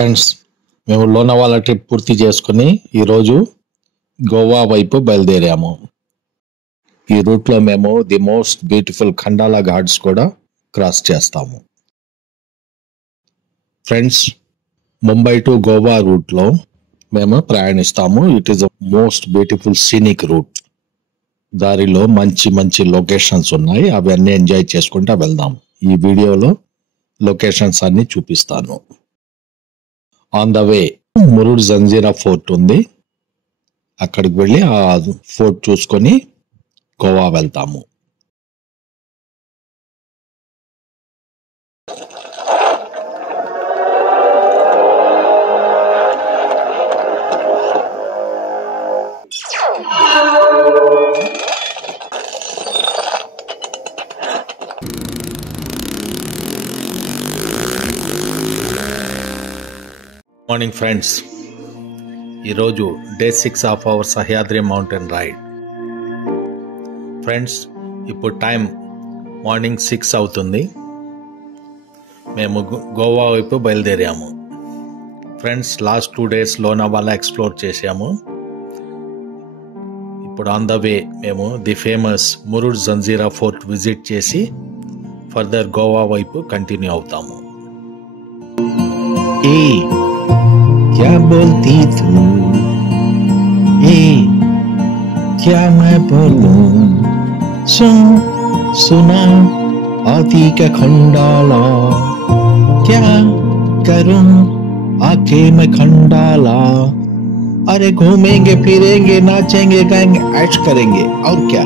Friends, మేము Lonavala trip పూర్తి చేసుకుని ఈరోజు గోవా వైపు బయలుదేరాము. ఈ రూట్లో మేము the most beautiful Khandala ghats కూడా క్రాస్ చేస్తాము. ఫ్రెండ్స్, ముంబై టు గోవా రూట్లో మేము ప్రయాణిస్తాము. It is the most beautiful scenic route. దారిలో మంచి మంచి లొకేషన్స్ ఉన్నాయి, అవన్నీ ఎంజాయ్ చేసుకుంటా వెళ్దాం. ఈ వీడియోలో లొకేషన్స్ అన్ని చూపిస్తాను. On the way Murud Janjira fort ఉంది, అక్కడికి వెళ్ళి ఆ ఫోర్ట్ చూసుకొని గోవా వెళ్తాము. మార్నింగ్ ఫ్రెండ్స్, ఈరోజు day 6 of our Sahyadri mountain ride. Friends, ఇప్పుడు టైం మార్నింగ్ 6 అవుతుంది. మేము గోవా వైపు బయలుదేరాము. Friends, last 2 days Lonavala explore చేసాము. ఇప్పుడు ఆన్ ద వే మేము the famous Murud Janjira fort visit చేసి ఫర్దర్ గోవా వైపు కంటిన్యూ అవుతాము. क्या बोलती तू, क्या मैं बोलूं, सुना आती का खंडाला, क्या करूं आके मैं खंडाला, अरे घूमेंगे फिरेंगे नाचेंगे गाएंगे ऐश करेंगे और क्या.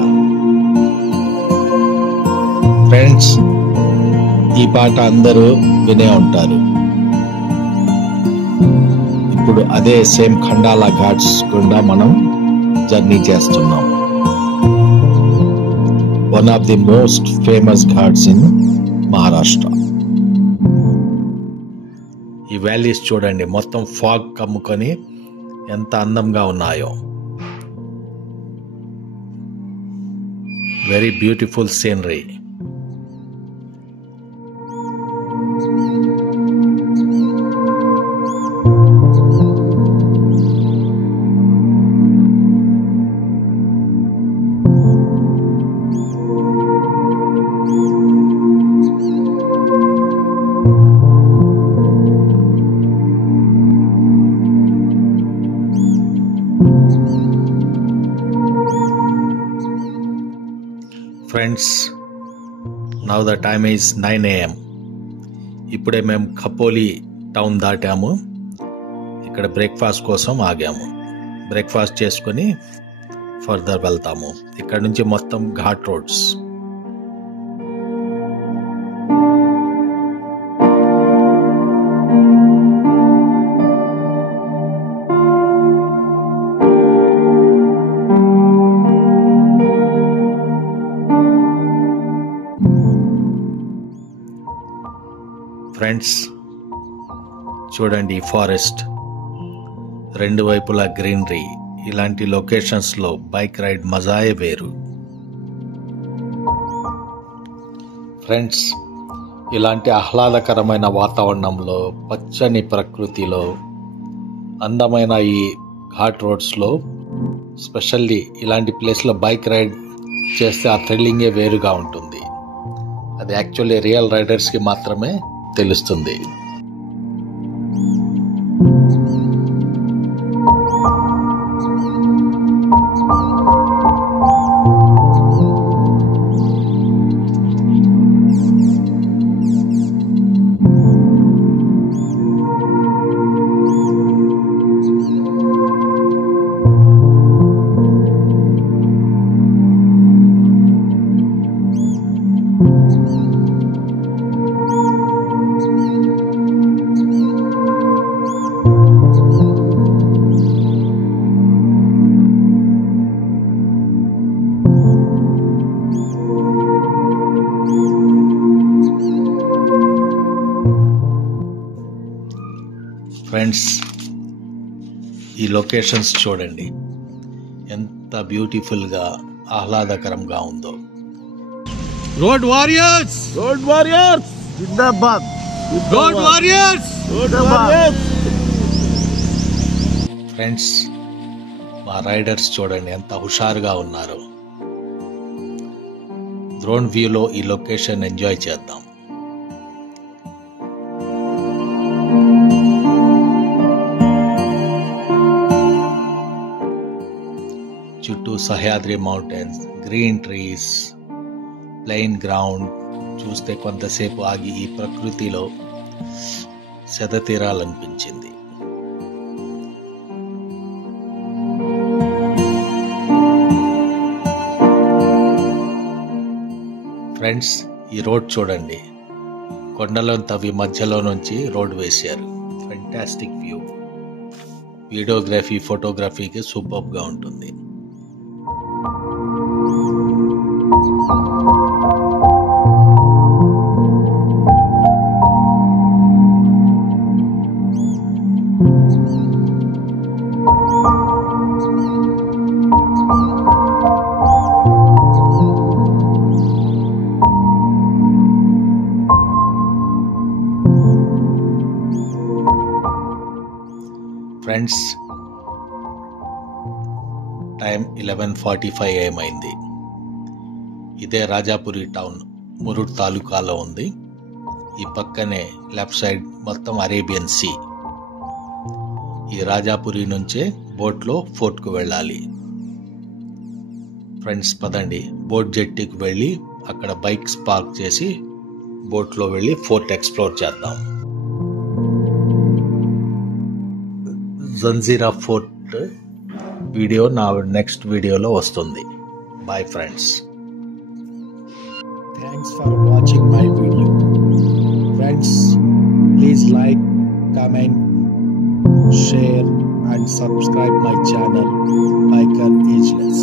ఫ్రెండ్స్, ఈ పాట అందరూ వినే ఉంటారు. ఇప్పుడు అదే సేమ్ ఖండాలా ఘాట్స్ గుండా మనం జర్నీ చేస్తున్నాం. One of the most famous Ghats in Maharashtra. ఈ వ్యాలీస్ చూడండి, మొత్తం ఫాగ్ కమ్ముకొని ఎంత అందంగా ఉన్నాయో. Very beautiful scenery. Friends, now the time is 9 AM. ఇప్పుడే మేము ఖపోలి టౌన్ దాటాము. ఇక్కడ బ్రేక్ఫాస్ట్ కోసం ఆగాము. బ్రేక్ఫాస్ట్ చేసుకొని ఫర్దర్ వెళ్తాము. ఇక్కడ నుంచి మొత్తం ఘాట్ రోడ్స్. ఫ్రెండ్స్, చూడండి, ఫారెస్ట్ రెండు వైపులా గ్రీనరీ. ఇలాంటి లొకేషన్స్లో బైక్ రైడ్ మజాయే వేరు. ఫ్రెండ్స్, ఇలాంటి ఆహ్లాదకరమైన వాతావరణంలో, పచ్చని ప్రకృతిలో, అందమైన ఈ ఘాట్ రోడ్స్లో, స్పెషల్లీ ఇలాంటి ప్లేస్లో బైక్ రైడ్ చేస్తే ఆ థ్రిల్లింగే వేరుగా ఉంటుంది. అది యాక్చువల్లీ రియల్ రైడర్స్కి మాత్రమే తెలుస్తుంది. ఫ్రెండ్స్, ఈ లొకేషన్స్ చూడండి, ఎంత బ్యూటిఫుల్గా ఆహ్లాదకరంగా ఉందో. రోడ్ వారియర్స్ జిందాబాద్. రోడ్ వారియర్స్ ఫ్రెండ్స్, మా రైడర్స్ చూడండి ఎంత హుషారుగా ఉన్నారు. డ్రోన్ వ్యూలో ఈ లొకేషన్ ఎంజాయ్ చేద్దాం. చుట్టూ Sahyadri mountains, green trees, plain ground చూస్తే కొంతసేపు ఆగి ఈ ప్రకృతిలో సెద తీరాలనిపించింది. ఫ్రెండ్స్, ఈ రోడ్ చూడండి, కొండలను తవ్వి మధ్యలో నుంచి రోడ్ వేశారు. Fantastic view. వీడియోగ్రఫీ, ఫోటోగ్రఫీకి సూపర్గా ఉంటుంది. ఫ్రెండ్స్, టైం 11:45 AM అయింది. ఇదే రాజాపురి టౌన్, మురుడ్ తాలూకాలో ఉంది. ఈ పక్కనే లెఫ్ట్ సైడ్ మొత్తం అరేబియన్ సీ. ఈ రాజాపురి నుంచే బోట్లో ఫోర్ట్కు వెళ్ళాలి. ఫ్రెండ్స్ పదండి, బోట్ జెట్టీకి వెళ్ళి అక్కడ బైక్స్ పార్క్ చేసి బోట్లో వెళ్ళి ఫోర్ట్ ఎక్స్ప్లోర్ చేద్దాం. జంజీరా ఫోర్ట్ వీడియో నా నెక్స్ట్ వీడియోలో వస్తుంది. Bye friends. Thanks for watching my video. Friends, please like, comment, share and subscribe my channel Biker Ageless.